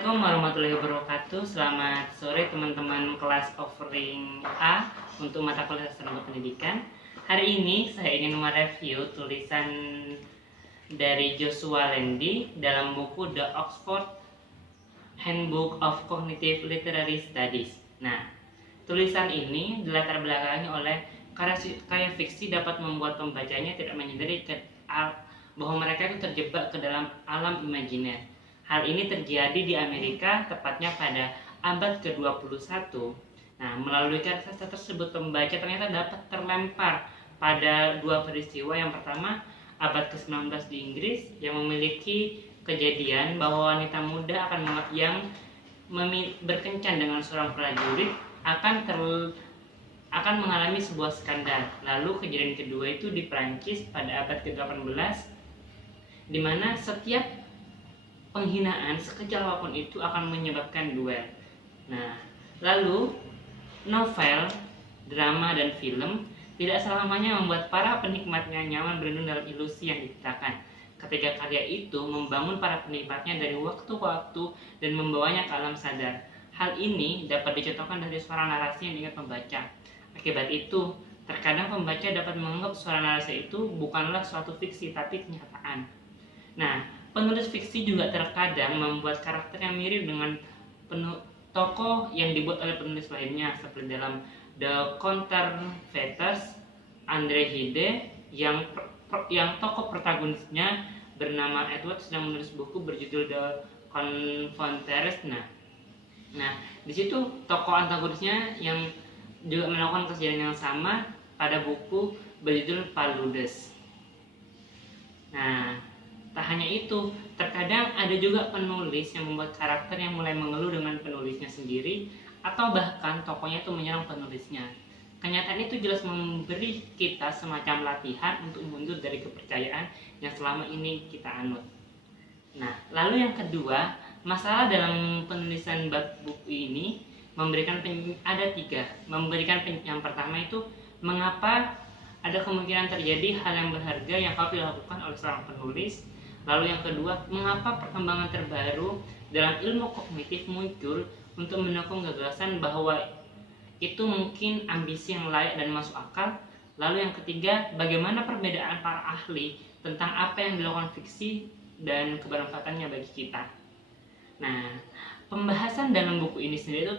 Assalamualaikum warahmatullahi wabarakatuh. Selamat sore teman-teman kelas offering A untuk mata kuliah Sastra Pendidikan. Hari ini saya ingin mereview tulisan dari Joshua Landy dalam buku The Oxford Handbook of Cognitive Literary Studies. Nah, tulisan ini dilatar belakangi oleh karya fiksi dapat membuat pembacanya tidak menyadari bahwa mereka itu terjebak ke dalam alam imajiner. Hal ini terjadi di Amerika, tepatnya pada abad ke-21. Nah, melalui karya sastra tersebut, pembaca ternyata dapat terlempar pada dua peristiwa. Yang pertama, abad ke-19 di Inggris yang memiliki kejadian bahwa wanita muda yang berkencan dengan seorang prajurit akan mengalami sebuah skandal. Lalu kejadian kedua itu di Prancis pada abad ke-18, di mana setiap penghinaan sekecil apapun itu akan menyebabkan duel. Nah, lalu novel, drama, dan film tidak selamanya membuat para penikmatnya nyaman berlindung dalam ilusi yang diciptakan. Ketika karya itu membangun para penikmatnya dari waktu ke waktu dan membawanya ke alam sadar. Hal ini dapat dicontohkan dari suara narasi yang diingat pembaca. Akibat itu, terkadang pembaca dapat menganggap suara narasi itu bukanlah suatu fiksi tapi kenyataan. Nah, penulis fiksi juga terkadang membuat karakter yang mirip dengan tokoh yang dibuat oleh penulis lainnya, seperti dalam The Counterfeiters, Andre Gide, yang tokoh protagonisnya bernama Edward sedang menulis buku berjudul The Counterfeiters. Nah, di situ tokoh antagonisnya yang juga melakukan kejadian yang sama pada buku berjudul Paludes. Nah, tak hanya itu, terkadang ada juga penulis yang membuat karakter yang mulai mengeluh dengan penulisnya sendiri, atau bahkan tokohnya itu menyerang penulisnya. Kenyataan itu jelas memberi kita semacam latihan untuk mundur dari kepercayaan yang selama ini kita anut. Nah, lalu yang kedua, masalah dalam penulisan bab buku ini yang pertama itu, mengapa ada kemungkinan terjadi hal yang berharga yang harus dilakukan oleh seorang penulis. Lalu yang kedua, mengapa perkembangan terbaru dalam ilmu kognitif muncul untuk mendukung gagasan bahwa itu mungkin ambisi yang layak dan masuk akal. Lalu yang ketiga, bagaimana perbedaan para ahli tentang apa yang dilakukan fiksi dan kebermanfaatannya bagi kita. Nah, pembahasan dalam buku ini sendiri itu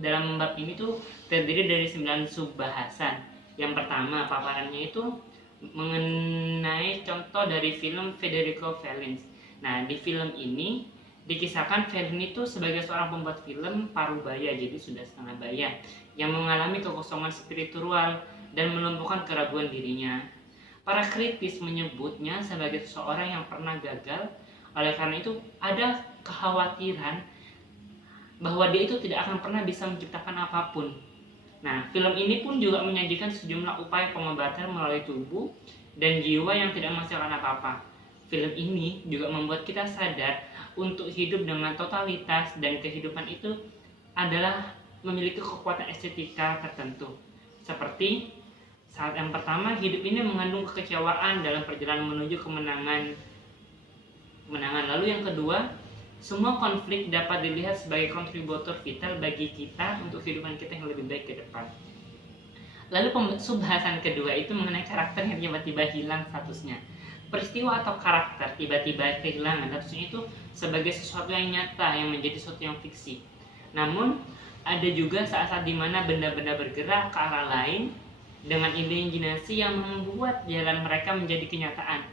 dalam bab ini tuh terdiri dari 9 subbahasan. Yang pertama, paparannya itu mengenai contoh dari film Federico Fellini. Nah, di film ini dikisahkan Fellini itu sebagai seorang pembuat film parubaya, jadi sudah setengah baya, yang mengalami kekosongan spiritual dan melumpuhkan keraguan dirinya. Para kritis menyebutnya sebagai seseorang yang pernah gagal. Oleh karena itu, ada kekhawatiran bahwa dia itu tidak akan pernah bisa menciptakan apapun. Nah, film ini pun juga menyajikan sejumlah upaya pengobatan melalui tubuh dan jiwa yang tidak menghasilkan apa-apa. Film ini juga membuat kita sadar untuk hidup dengan totalitas, dan kehidupan itu adalah memiliki kekuatan estetika tertentu. Seperti saat yang pertama, hidup ini mengandung kekecewaan dalam perjalanan menuju kemenangan. Lalu yang kedua, semua konflik dapat dilihat sebagai kontributor vital bagi kita untuk kehidupan kita yang lebih baik ke depan. Lalu subbahasan kedua itu mengenai karakter yang tiba-tiba hilang statusnya. Peristiwa atau karakter tiba-tiba kehilangan statusnya itu sebagai sesuatu yang nyata yang menjadi sesuatu yang fiksi. Namun, ada juga saat-saat di mana benda-benda bergerak ke arah lain dengan imajinasi yang membuat jalan mereka menjadi kenyataan.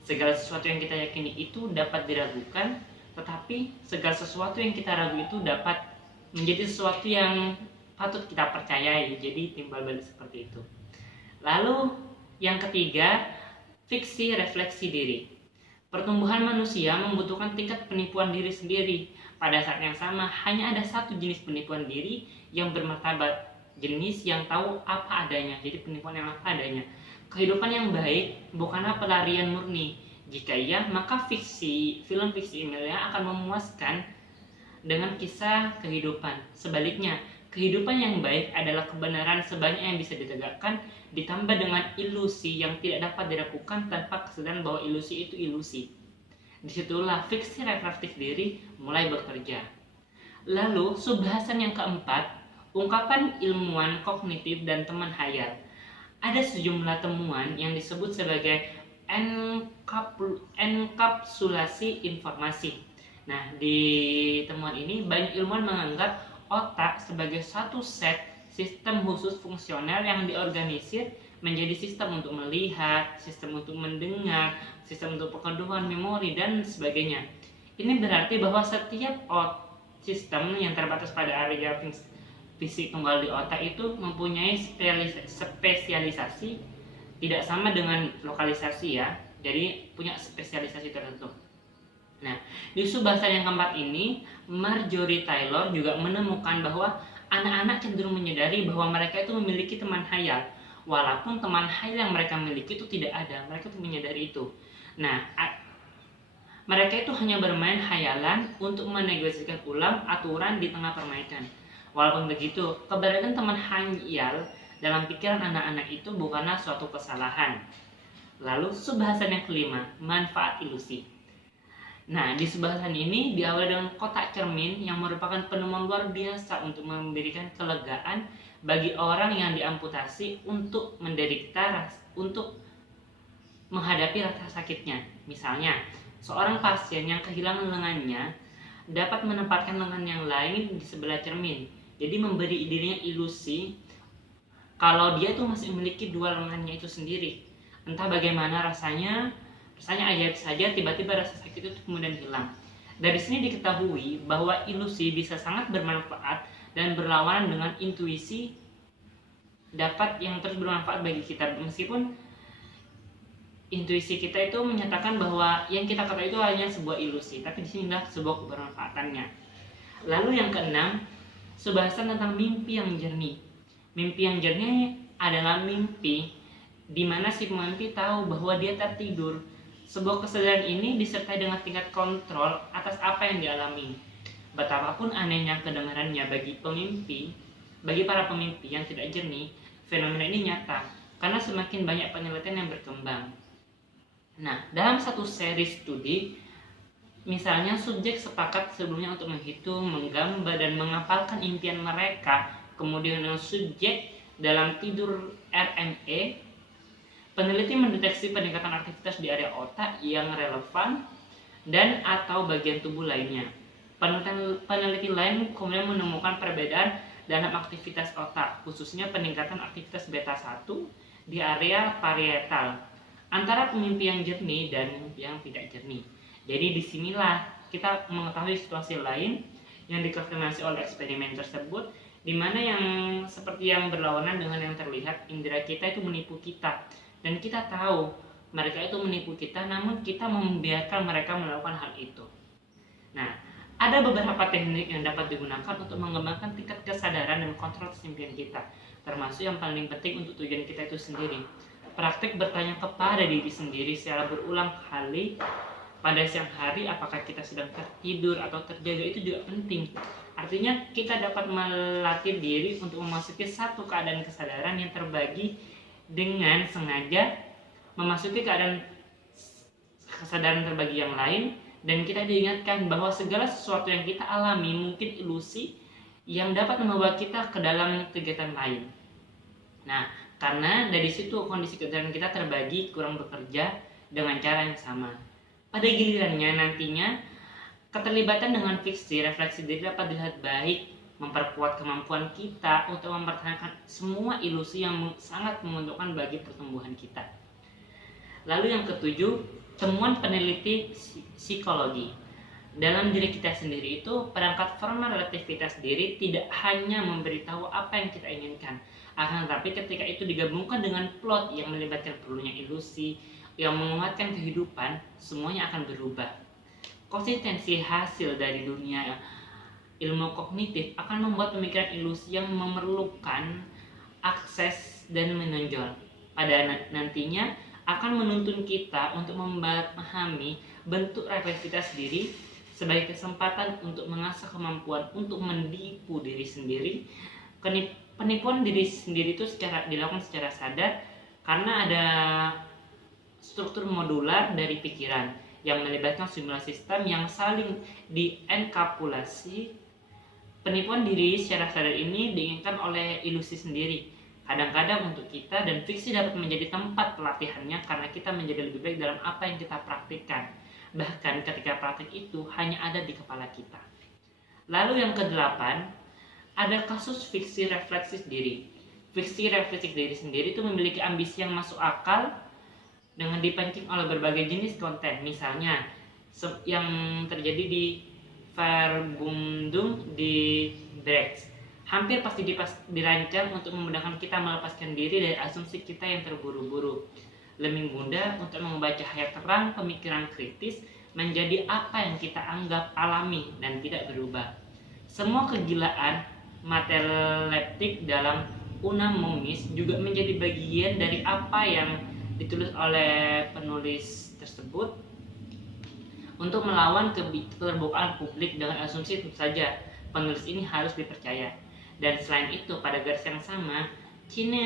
Segala sesuatu yang kita yakini itu dapat diragukan, tetapi segala sesuatu yang kita ragu itu dapat menjadi sesuatu yang patut kita percayai. Jadi timbal balik seperti itu. Lalu yang ketiga, fiksi refleksi diri. Pertumbuhan manusia membutuhkan tingkat penipuan diri sendiri. Pada saat yang sama, hanya ada satu jenis penipuan diri yang bermartabat, jenis yang tahu apa adanya. Jadi penipuan yang apa adanya. Kehidupan yang baik bukanlah pelarian murni. Jika iya, maka film fiksi ilmiah akan memuaskan dengan kisah kehidupan. Sebaliknya, kehidupan yang baik adalah kebenaran sebanyak yang bisa ditegakkan, ditambah dengan ilusi yang tidak dapat diragukan tanpa kesadaran bahwa ilusi itu ilusi. Disitulah fiksi refraktif diri mulai bekerja. Lalu, subbahasan yang keempat, ungkapan ilmuwan kognitif dan teman hayal. Ada sejumlah temuan yang disebut sebagai enkapsulasi informasi. Nah, di temuan ini banyak ilmuwan menganggap otak sebagai satu set sistem khusus fungsional yang diorganisir menjadi sistem untuk melihat, sistem untuk mendengar, sistem untuk pengaduan memori, dan sebagainya. Ini berarti bahwa setiap sistem yang terbatas pada area fisik tunggal di otak itu mempunyai spesialisasi, tidak sama dengan lokalisasi ya, jadi punya spesialisasi tertentu. Nah, di subbahasan yang keempat ini, Marjorie Taylor juga menemukan bahwa anak-anak cenderung menyadari bahwa mereka itu memiliki teman hayal, walaupun teman hayal yang mereka miliki itu tidak ada, mereka tuh menyadari itu. Nah, mereka itu hanya bermain hayalan untuk menegosiasikan ulang aturan di tengah permainan. Walaupun begitu, keberadaan teman hayal dalam pikiran anak-anak itu bukanlah suatu kesalahan. Lalu subbahasan yang kelima, manfaat ilusi. Nah, di subbahasan ini diawali dengan kotak cermin yang merupakan penemuan luar biasa untuk memberikan kelegaan bagi orang yang diamputasi untuk untuk menghadapi rasa sakitnya. Misalnya, seorang pasien yang kehilangan lengannya dapat menempatkan lengan yang lain di sebelah cermin. Jadi memberi dirinya ilusi kalau dia tuh masih memiliki dua lengannya itu sendiri. Entah bagaimana rasanya ajaib saja, tiba-tiba rasa sakit itu kemudian hilang. Dari sini diketahui bahwa ilusi bisa sangat bermanfaat dan berlawanan dengan intuisi yang terus bermanfaat bagi kita, meskipun intuisi kita itu menyatakan bahwa yang kita katakan itu hanya sebuah ilusi, tapi di sinilah sebuah kebermanfaatannya. Lalu yang keenam, subbahasan tentang mimpi yang jernih. Mimpi yang jernih adalah mimpi di mana si pemimpi tahu bahwa dia tertidur. Sebuah kesadaran ini disertai dengan tingkat kontrol atas apa yang dialami. Betapapun anehnya kedengarannya bagi para pemimpi yang tidak jernih, fenomena ini nyata karena semakin banyak penelitian yang berkembang. Nah, dalam satu seri studi, misalnya subjek sepakat sebelumnya untuk menghitung, menggambar, dan menghafalkan impian mereka, kemudian dengan subjek dalam tidur RME, peneliti mendeteksi peningkatan aktivitas di area otak yang relevan dan atau bagian tubuh lainnya. Peneliti lain kemudian menemukan perbedaan dalam aktivitas otak, khususnya peningkatan aktivitas beta 1 di area parietal antara pemimpi yang jernih dan yang tidak jernih. Jadi disinilah kita mengetahui situasi lain yang dikonfirmasi oleh eksperimen tersebut, di mana yang seperti yang berlawanan dengan yang terlihat, indera kita itu menipu kita. Dan kita tahu mereka itu menipu kita, namun kita membiarkan mereka melakukan hal itu. Nah, ada beberapa teknik yang dapat digunakan untuk mengembangkan tingkat kesadaran dan kontrol impian kita, termasuk yang paling penting untuk tujuan kita itu sendiri. Praktik bertanya kepada diri sendiri secara berulang kali pada siang hari apakah kita sedang tertidur atau terjaga itu juga penting. Artinya kita dapat melatih diri untuk memasuki satu keadaan kesadaran yang terbagi dengan sengaja memasuki keadaan kesadaran terbagi yang lain, dan kita diingatkan bahwa segala sesuatu yang kita alami mungkin ilusi yang dapat membawa kita ke dalam kegiatan lain. Nah, karena dari situ kondisi kesadaran kita terbagi kurang bekerja dengan cara yang sama. Pada gilirannya nantinya keterlibatan dengan fiksi refleksi diri dapat dilihat baik, memperkuat kemampuan kita untuk mempertahankan semua ilusi yang sangat menguntungkan bagi pertumbuhan kita. Lalu yang ketujuh, temuan peneliti psikologi. Dalam diri kita sendiri itu, perangkat formal relativitas diri tidak hanya memberitahu apa yang kita inginkan, akan tetapi ketika itu digabungkan dengan plot yang melibatkan perlunya ilusi yang menguatkan kehidupan, semuanya akan berubah. Konsistensi hasil dari dunia ilmu kognitif akan membuat pemikiran ilusi yang memerlukan akses dan menonjol. Pada nantinya akan menuntun kita untuk memahami bentuk refleksivitas diri sebagai kesempatan untuk mengasah kemampuan untuk menipu diri sendiri. Penipuan diri sendiri itu dilakukan secara sadar karena ada struktur modular dari pikiran. yang melibatkan simulasi sistem yang saling dienkapsulasi. Penipuan diri secara sadar ini diinginkan oleh ilusi sendiri. Kadang-kadang untuk kita dan fiksi dapat menjadi tempat pelatihannya karena kita menjadi lebih baik dalam apa yang kita praktikkan. Bahkan ketika praktik itu hanya ada di kepala kita. Lalu yang kedelapan, ada kasus fiksi refleksi diri. Fiksi refleksi diri sendiri itu memiliki ambisi yang masuk akal dengan dipancing oleh berbagai jenis konten. Misalnya yang terjadi di Verbundung di Brecht. Hampir pasti dirancang untuk memudahkan kita melepaskan diri dari asumsi kita yang terburu-buru. Lebih mudah untuk mengubah cahaya terang pemikiran kritis menjadi apa yang kita anggap alami dan tidak berubah. Semua kegilaan materialistik dalam Unamunis juga menjadi bagian dari apa yang ditulis oleh penulis tersebut untuk melawan keterbukaan publik dengan asumsi tentu saja penulis ini harus dipercaya. Dan selain itu, pada garis yang sama, Chin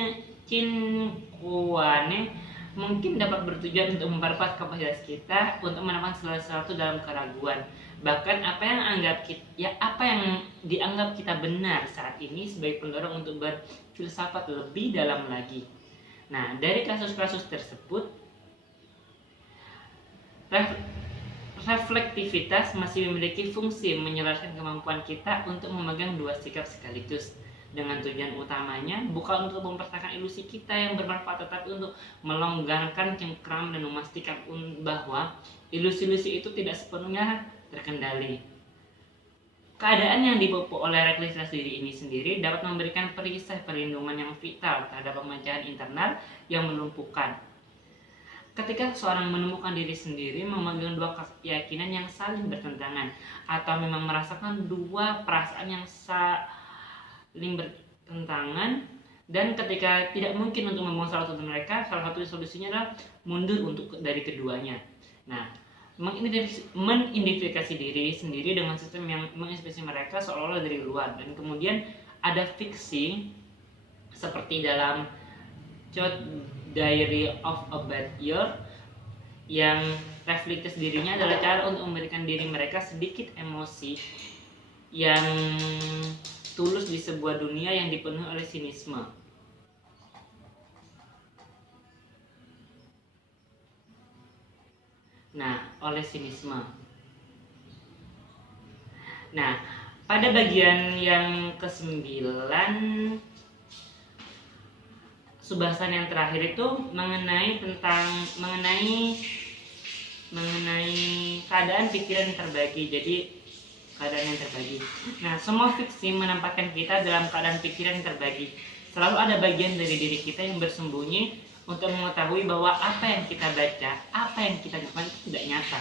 Kuane mungkin dapat bertujuan untuk memperkuat kapasitas kita untuk menemukan sesuatu dalam keraguan. Bahkan apa yang dianggap kita benar saat ini sebagai pendorong untuk berfilsafat lebih dalam lagi. Nah, dari kasus-kasus tersebut, reflektivitas masih memiliki fungsi menyelaraskan kemampuan kita untuk memegang dua sikap sekaligus, dengan tujuan utamanya bukan untuk mempertahankan ilusi kita yang bermanfaat, tetapi untuk melonggarkan cengkram dan memastikan bahwa ilusi-ilusi itu tidak sepenuhnya terkendali. Keadaan yang dipupuk oleh refleksi diri ini sendiri dapat memberikan perisai perlindungan yang vital terhadap pemecahan internal yang melumpuhkan. Ketika seorang menemukan diri sendiri memegang dua keyakinan yang saling bertentangan atau memang merasakan dua perasaan yang saling bertentangan, dan ketika tidak mungkin untuk membuang salah satu mereka, salah satu solusinya adalah mundur dari keduanya. Nah, mengidentifikasi diri sendiri dengan sistem yang menginspirasi mereka seolah-olah dari luar, dan kemudian ada fiksi seperti dalam Diary of a Bad Year yang refleksi dirinya adalah cara untuk memberikan diri mereka sedikit emosi yang tulus di sebuah dunia yang dipenuhi oleh sinisme. Nah, pada bagian yang ke-9, subbahasan yang terakhir itu mengenai keadaan pikiran yang terbagi. Jadi keadaan yang terbagi. Nah, semua fiksi menempatkan kita dalam keadaan pikiran yang terbagi. Selalu ada bagian dari diri kita yang bersembunyi untuk mengetahui bahwa apa yang kita baca, apa yang kita lakukan itu tidak nyata.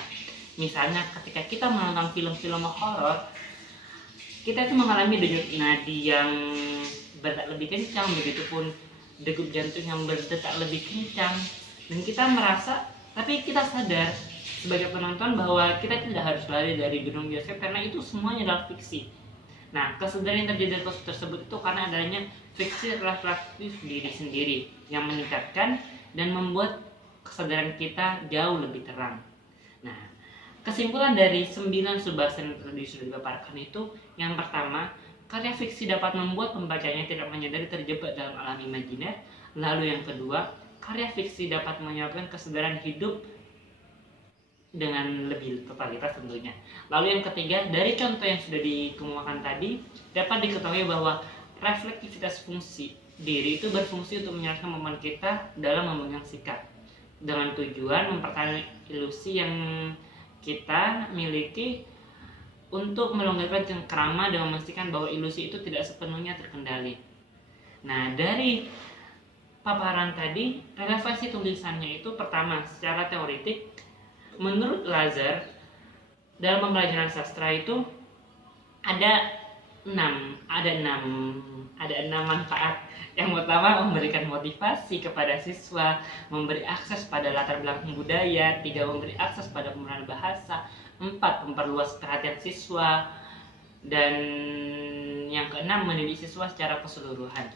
Misalnya ketika kita menonton film-film horor, kita itu mengalami denyut nadi yang berdetak lebih kencang, begitupun degup jantung yang berdetak lebih kencang, dan kita merasa, tapi kita sadar sebagai penonton bahwa kita tidak harus lari dari gedung bioskop karena itu semuanya adalah fiksi. Nah, kesadaran yang terjadi dari kasus tersebut itu karena adanya fiksi reflektif diri sendiri yang meningkatkan dan membuat kesadaran kita jauh lebih terang. Nah, kesimpulan dari 9 subbahasan yang tadi sudah dipaparkan itu, yang pertama, karya fiksi dapat membuat pembacanya tidak menyadari terjebak dalam alam imajiner. Lalu yang kedua, karya fiksi dapat menyebabkan kesadaran hidup dengan lebih totalitas tentunya. Lalu yang ketiga, dari contoh yang sudah dikemukakan tadi, dapat diketahui bahwa reflektivitas fungsi diri itu berfungsi untuk menyelaraskan kemampuan kita dalam memegang sikap, dengan tujuan mempertahankan ilusi yang kita miliki untuk melonggarkan cengkrama dan memastikan bahwa ilusi itu tidak sepenuhnya terkendali. Nah, dari paparan tadi, relevansi tulisannya itu pertama, secara teoritik, menurut Lazar, dalam pembelajaran sastra itu ada enam manfaat. Yang pertama, memberikan motivasi kepada siswa, memberi akses pada latar belakang budaya, 3, memberi akses pada penggunaan bahasa, 4, memperluas perhatian siswa, dan yang keenam, mendidik siswa secara keseluruhan.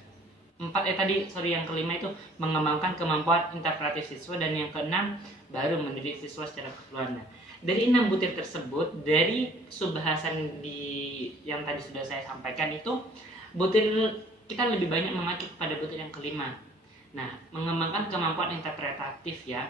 Yang kelima itu mengembangkan kemampuan interpretif siswa, dan yang keenam baru mendidik siswa secara keseluruhan. Dari 6 butir tersebut, dari subbahasan yang tadi sudah saya sampaikan itu, butir kita lebih banyak mengacu pada butir yang kelima. Nah, mengembangkan kemampuan interpretatif ya.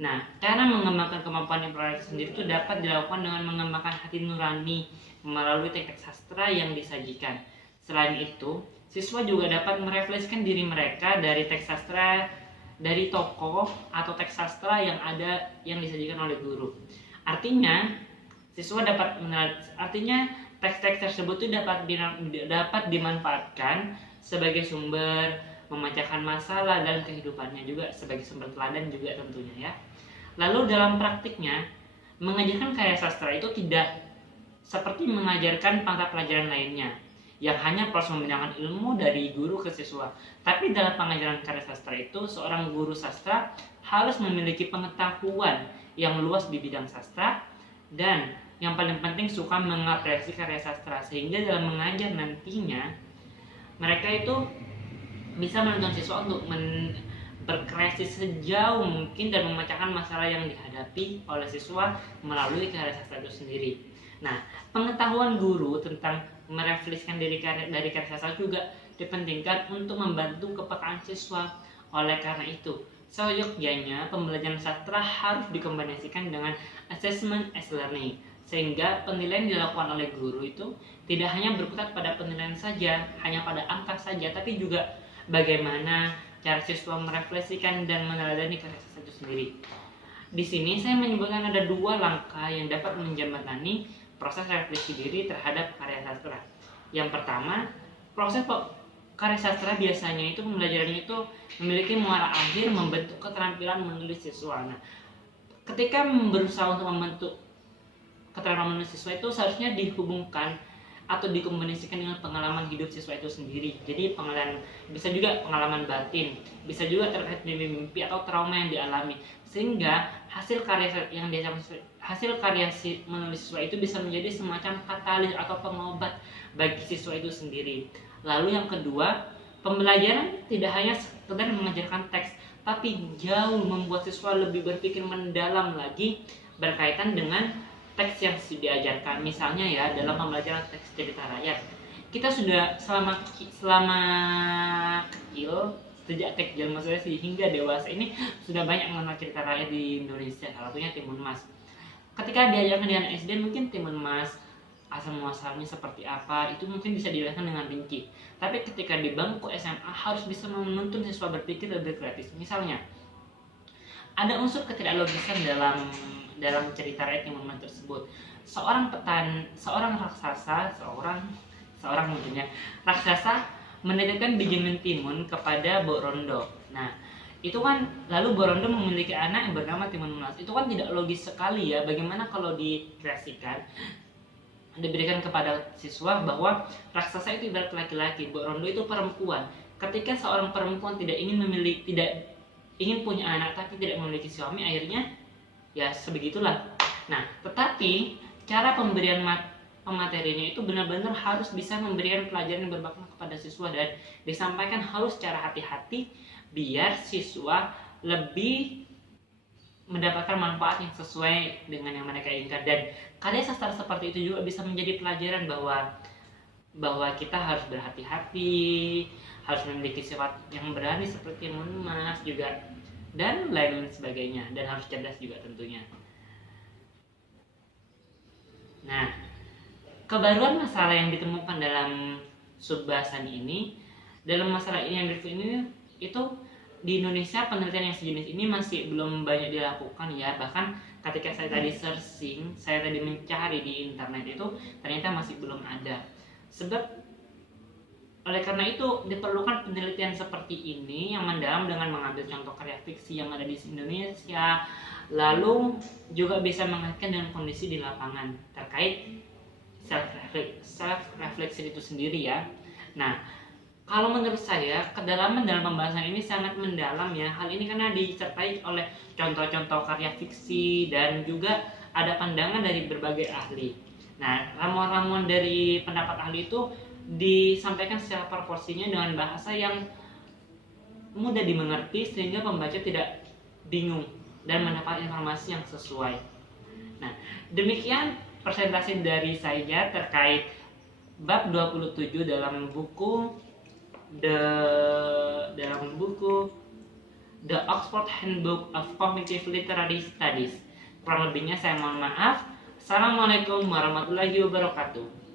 Nah, cara mengembangkan kemampuan interpretatif sendiri itu dapat dilakukan dengan mengembangkan hati nurani melalui teknik sastra yang disajikan. Selain itu, siswa juga dapat merefleksikan diri mereka dari teks sastra, dari tokoh atau teks sastra yang disajikan oleh guru. Artinya, teks-teks tersebut itu dapat dimanfaatkan sebagai sumber memecahkan masalah dalam kehidupannya, juga sebagai sumber teladan juga tentunya ya. Lalu dalam praktiknya, mengajarkan karya sastra itu tidak seperti mengajarkan mata pelajaran lainnya yang hanya proses memindahkan ilmu dari guru ke siswa. Tapi dalam pengajaran karya sastra itu, seorang guru sastra harus memiliki pengetahuan yang luas di bidang sastra, dan yang paling penting suka mengapresiasi karya sastra, sehingga dalam mengajar nantinya mereka itu bisa menuntun siswa untuk berkreasi sejauh mungkin dan memecahkan masalah yang dihadapi oleh siswa melalui karya sastra itu sendiri. Nah, pengetahuan guru tentang merefleksikan dari karya sastra juga dipentingkan untuk membantu kepekaan siswa. Oleh karena itu, seyogyanya pembelajaran sastra harus dikombinasikan dengan assessment as learning, sehingga penilaian dilakukan oleh guru itu tidak hanya berkutat pada penilaian saja, hanya pada angka saja, tapi juga bagaimana cara siswa merefleksikan dan meneladani karya sastra itu sendiri. Di sini saya menyebutkan ada 2 langkah yang dapat menjembatani proses refleksi diri terhadap karya sastra. Yang pertama, proses karya sastra biasanya itu pembelajarannya itu memiliki muara akhir membentuk keterampilan menulis siswa. Nah, ketika berusaha untuk membentuk keterampilan menulis siswa itu seharusnya dihubungkan atau dikombinasikan dengan pengalaman hidup siswa itu sendiri. Jadi bisa juga pengalaman batin, bisa juga terkait mimpi atau trauma yang dialami, sehingga hasil karya menulis siswa itu bisa menjadi semacam katalis atau pengobat bagi siswa itu sendiri. Lalu yang kedua, pembelajaran tidak hanya sekedar mengajarkan teks, tapi jauh membuat siswa lebih berpikir mendalam lagi berkaitan dengan teks yang diajarkan. Misalnya ya, dalam pembelajaran teks cerita rakyat, kita sudah selama kecil, sejak kecil maksudnya hingga dewasa ini sudah banyak mengenal cerita rakyat di Indonesia, salah satunya Timun Mas. Ketika diajarkan di anak SD, mungkin Timun Mas asal muasalnya seperti apa itu mungkin bisa dijelaskan dengan rinci. Tapi ketika di bangku SMA harus bisa menuntun siswa berpikir lebih kreatif. Misalnya, ada unsur ketidaklogisan dalam cerita rakyat Timun Mas tersebut. Seorang raksasa menitipkan biji mentimun kepada Mbok Rondo. Nah, itu kan lalu Mbok Rondo memiliki anak yang bernama Timun Mas. Itu kan tidak logis sekali ya. Bagaimana kalau dikreasikan, diberikan kepada siswa bahwa raksasa itu ibarat laki-laki, Mbok Rondo itu perempuan. Ketika seorang perempuan tidak ingin punya anak tapi tidak memiliki suami, akhirnya ya sebegitulah. Nah, tetapi cara pemberian pematerinya itu benar-benar harus bisa memberikan pelajaran yang bermakna kepada siswa, dan disampaikan harus secara hati-hati biar siswa lebih mendapatkan manfaat yang sesuai dengan yang mereka inginkan. Dan karya sastra seperti itu juga bisa menjadi pelajaran bahwa kita harus berhati-hati, harus memiliki sifat yang berani seperti Timun Mas juga, dan lain sebagainya, dan harus cerdas juga tentunya. Nah, kebaruan masalah yang ditemukan dalam subbahasan ini, dalam masalah ini yang berikut ini itu di Indonesia penelitian yang sejenis ini masih belum banyak dilakukan ya. Bahkan ketika saya tadi searching, saya tadi mencari di internet itu ternyata masih belum ada. Sebab oleh karena itu diperlukan penelitian seperti ini yang mendalam dengan mengambil contoh karya fiksi yang ada di Indonesia, lalu juga bisa mengaitkan dengan kondisi di lapangan terkait self-reflection itu sendiri ya. Nah, kalau menurut saya kedalaman dalam pembahasan ini sangat mendalam ya. Hal ini karena disertai oleh contoh-contoh karya fiksi dan juga ada pandangan dari berbagai ahli. Nah, ramuan-ramuan dari pendapat ahli itu disampaikan secara proporsinya dengan bahasa yang mudah dimengerti sehingga pembaca tidak bingung dan mendapat informasi yang sesuai. Nah, demikian presentasi dari saya terkait bab 27 dalam buku The Oxford Handbook of Cognitive Literary Studies. Kurang lebihnya saya mohon maaf. Assalamualaikum warahmatullahi wabarakatuh.